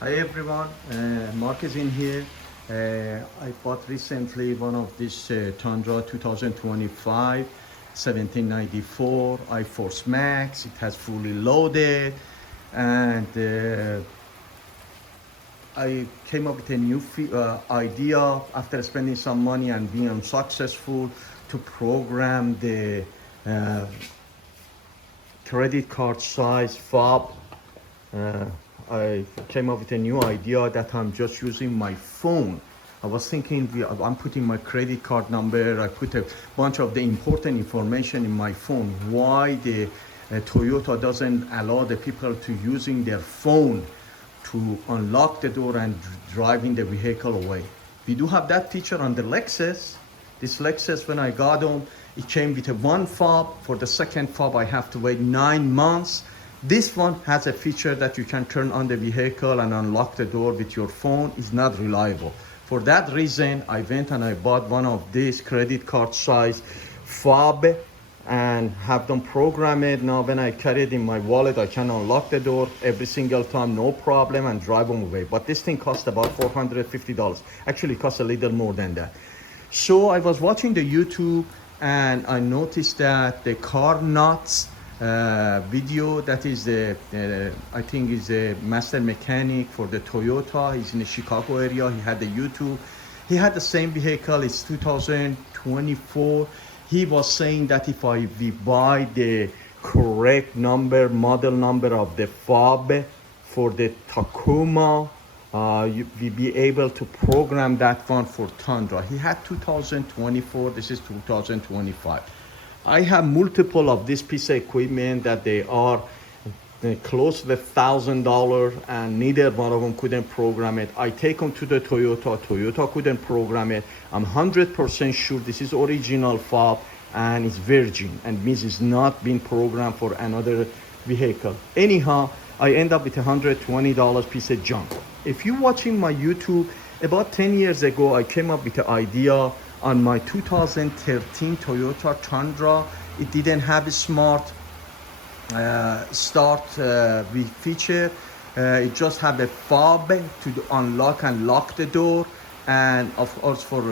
Hi everyone, Mark is in here. I bought recently one of this Tundra 2025 1794 iForce Max. It has fully loaded, and I came up with a new idea after spending some money and being unsuccessful to program the uh, credit card size fob. uh, I came up with a new idea that I'm just using my phone. I was thinking I'm putting my credit card number, I put a bunch of the important information in my phone. Why the Toyota doesn't allow the people to using their phone to unlock the door and driving the vehicle away. We do have that feature on the Lexus. This Lexus, when I got them, it came with a one fob. For the second fob, I have to wait 9 months. This one has a feature that you can turn on the vehicle and unlock the door with your phone. It's not reliable. For that reason, I went and I bought one of these credit card size fob and have them program it. Now when I carry it in my wallet, I can unlock the door every single time, no problem, and drive them away. But this thing cost about $450. Actually, it costs a little more than that. So I was watching the YouTube and I noticed that the car nuts video, that is the I think is a master mechanic for the Toyota. He's in the Chicago area. He had the YouTube. He had the same vehicle. It's 2024. He was saying that if we buy the correct number, model number of the fob for the Tacoma, we'll be able to program that one for Tundra. He had 2024. This is 2025. I have multiple of this piece of equipment that they are close to $1,000, and neither one of them couldn't program it. I take them to the Toyota. Toyota couldn't program it. I'm 100% sure this is original fob and it's virgin, and means it's not been programmed for another vehicle. Anyhow, I end up with $120 piece of junk. If you're watching my YouTube, about 10 years ago, I came up with the idea on my 2013 Toyota Tundra. It didn't have a smart start feature. It just had a fob to unlock and lock the door, and of course for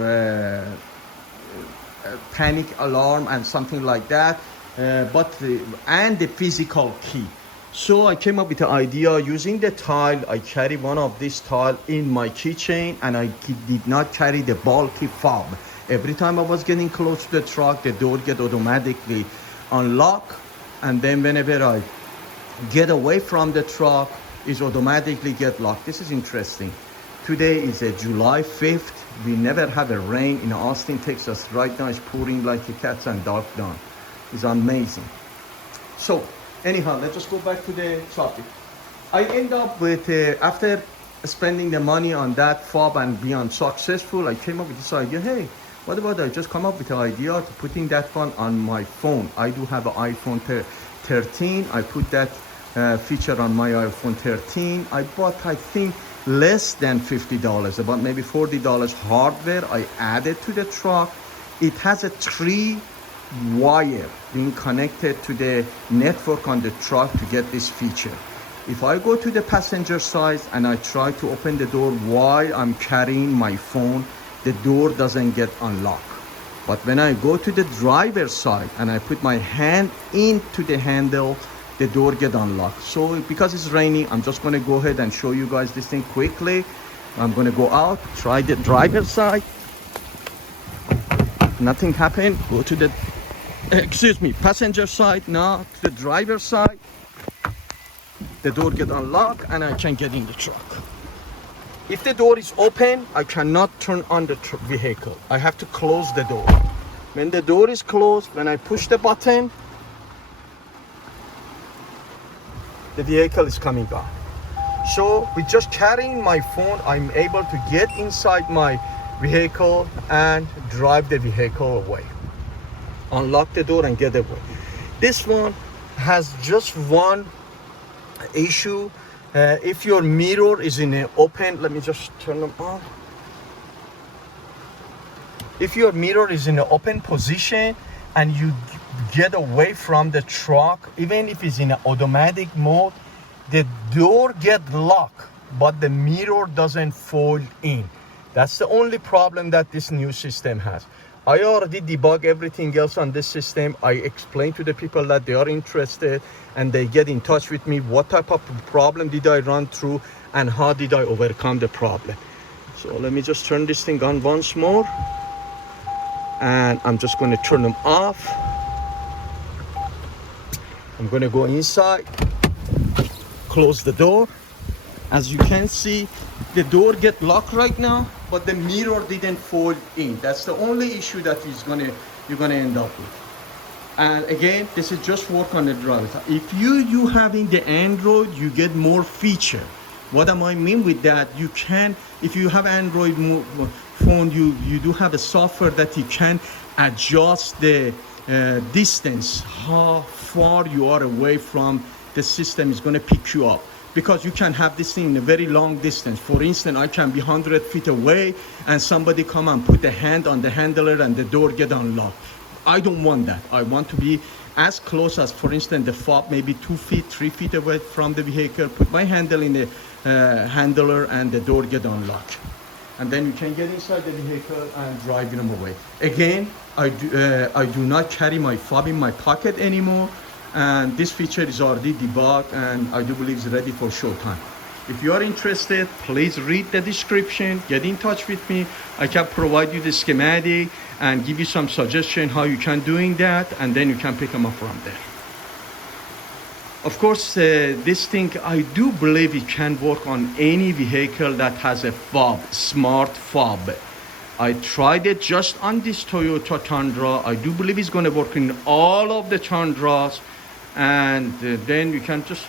panic alarm and something like that, and the physical key. So I came up with the idea using the tile. I carry one of these tile in my keychain, and I did not carry the bulky fob. Every time I was getting close to the truck, the door get automatically unlocked, and then whenever I get away from the truck, it automatically get locked. This is interesting. Today is July 5th. We never have a rain in Austin, Texas. Right now it's pouring like a cats and dog down. It's amazing. So anyhow, let's just go back to the topic. I end up with, after spending the money on that fob and being unsuccessful, I came up with this idea. Hey, what about I just come up with the idea to putting that one on my phone? I do have an iPhone 13. I put that feature on my iPhone 13. I bought, I think, less than $50, about maybe $40 hardware. I added to the truck. It has a 3 wire being connected to the network on the truck to get this feature. If I go to the passenger side and I try to open the door while I'm carrying my phone, the door doesn't get unlocked. But when I go to the driver's side and I put my hand into the handle, the door get unlocked. So because it's raining, I'm just gonna go ahead and show you guys this thing quickly. I'm gonna go out, try the driver's side. Nothing happened. Go to the passenger side. Now to the driver's side. The door get unlocked and I can get in the truck. If the door is open, I cannot turn on the vehicle. I have to close the door. When the door is closed, when I push the button, the vehicle is coming on. So with just carrying my phone, I'm able to get inside my vehicle and drive the vehicle away. Unlock the door and get away. This one has just one issue. If your mirror is in an open, let me just turn them on. If your mirror is in an open position and you get away from the truck, even if it's in an automatic mode, the door get locked but the mirror doesn't fold in. That's the only problem that this new system has. I already debug everything else on this system. I explain to the people that they are interested and they get in touch with me. What type of problem did I run through and how did I overcome the problem? So let me just turn this thing on once more. And I'm just going to turn them off. I'm going to go inside, close the door. As you can see, the door get locked right now, but the mirror didn't fold in. That's the only issue that you're gonna end up with. And again, this is just work on the driver. If you having the Android, you get more feature. What am I mean with that? You can, if you have Android phone, you do have a software that you can adjust the distance, how far you are away from the system is going to pick you up. Because you can have this thing in a very long distance. For instance, I can be 100 feet away and somebody come and put a hand on the handler and the door get unlocked. I don't want that. I want to be as close as, for instance, the FOB, maybe 2 feet, 3 feet away from the vehicle, put my handle in the handler and the door get unlocked. And then you can get inside the vehicle and drive them away. Again, I do not carry my FOB in my pocket anymore. And this feature is already debugged and I do believe it's ready for showtime. If you are interested, please read the description, get in touch with me. I can provide you the schematic and give you some suggestion how you can doing that, and then you can pick them up from there. Of course, this thing, I do believe it can work on any vehicle that has a FOB, smart FOB. I tried it just on this Toyota Tundra. I do believe it's going to work in all of the Tundras. And then you can just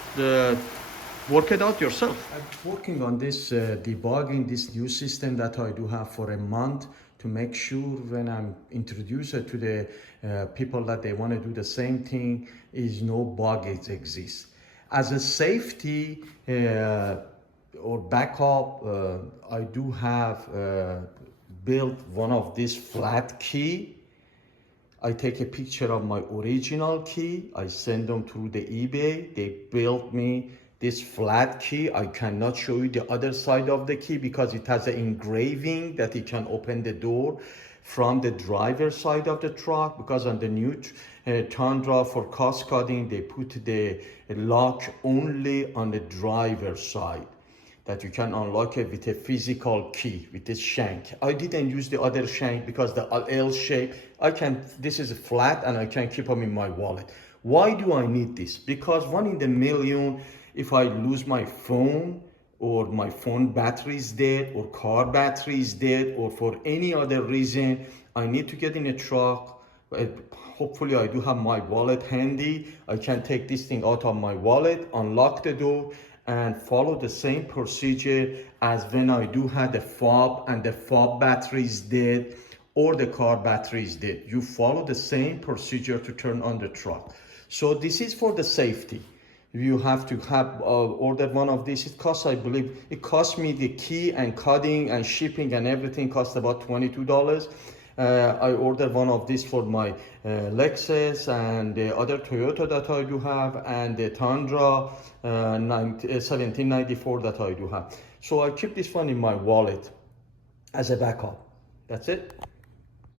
work it out yourself. I'm working on this debugging this new system that I do have for a month to make sure when I'm introduced to the people that they want to do the same thing is no bugs exist. As a safety or backup, I do have built one of these flat key. I take a picture of my original key. I send them through the eBay. They built me this flat key. I cannot show you the other side of the key because it has an engraving that it can open the door from the driver's side of the truck, because on the new Tundra for cost cutting, they put the lock only on the driver's side, that you can unlock it with a physical key, with this shank. I didn't use the other shank because the L shape, this is flat and I can keep them in my wallet. Why do I need this? Because 1 in a million, if I lose my phone or my phone battery is dead or car battery is dead or for any other reason, I need to get in a truck. Hopefully I do have my wallet handy. I can take this thing out of my wallet, unlock the door, and follow the same procedure as when I do have the FOB and the FOB battery is dead or the car battery is dead. You follow the same procedure to turn on the truck. So this is for the safety. You have to have ordered one of these. It costs, I believe, it cost me the key and cutting and shipping and everything cost about $22. I ordered one of these for my Lexus and the other Toyota that I do have, and the Tundra 1794 that I do have. So I keep this one in my wallet as a backup. That's it.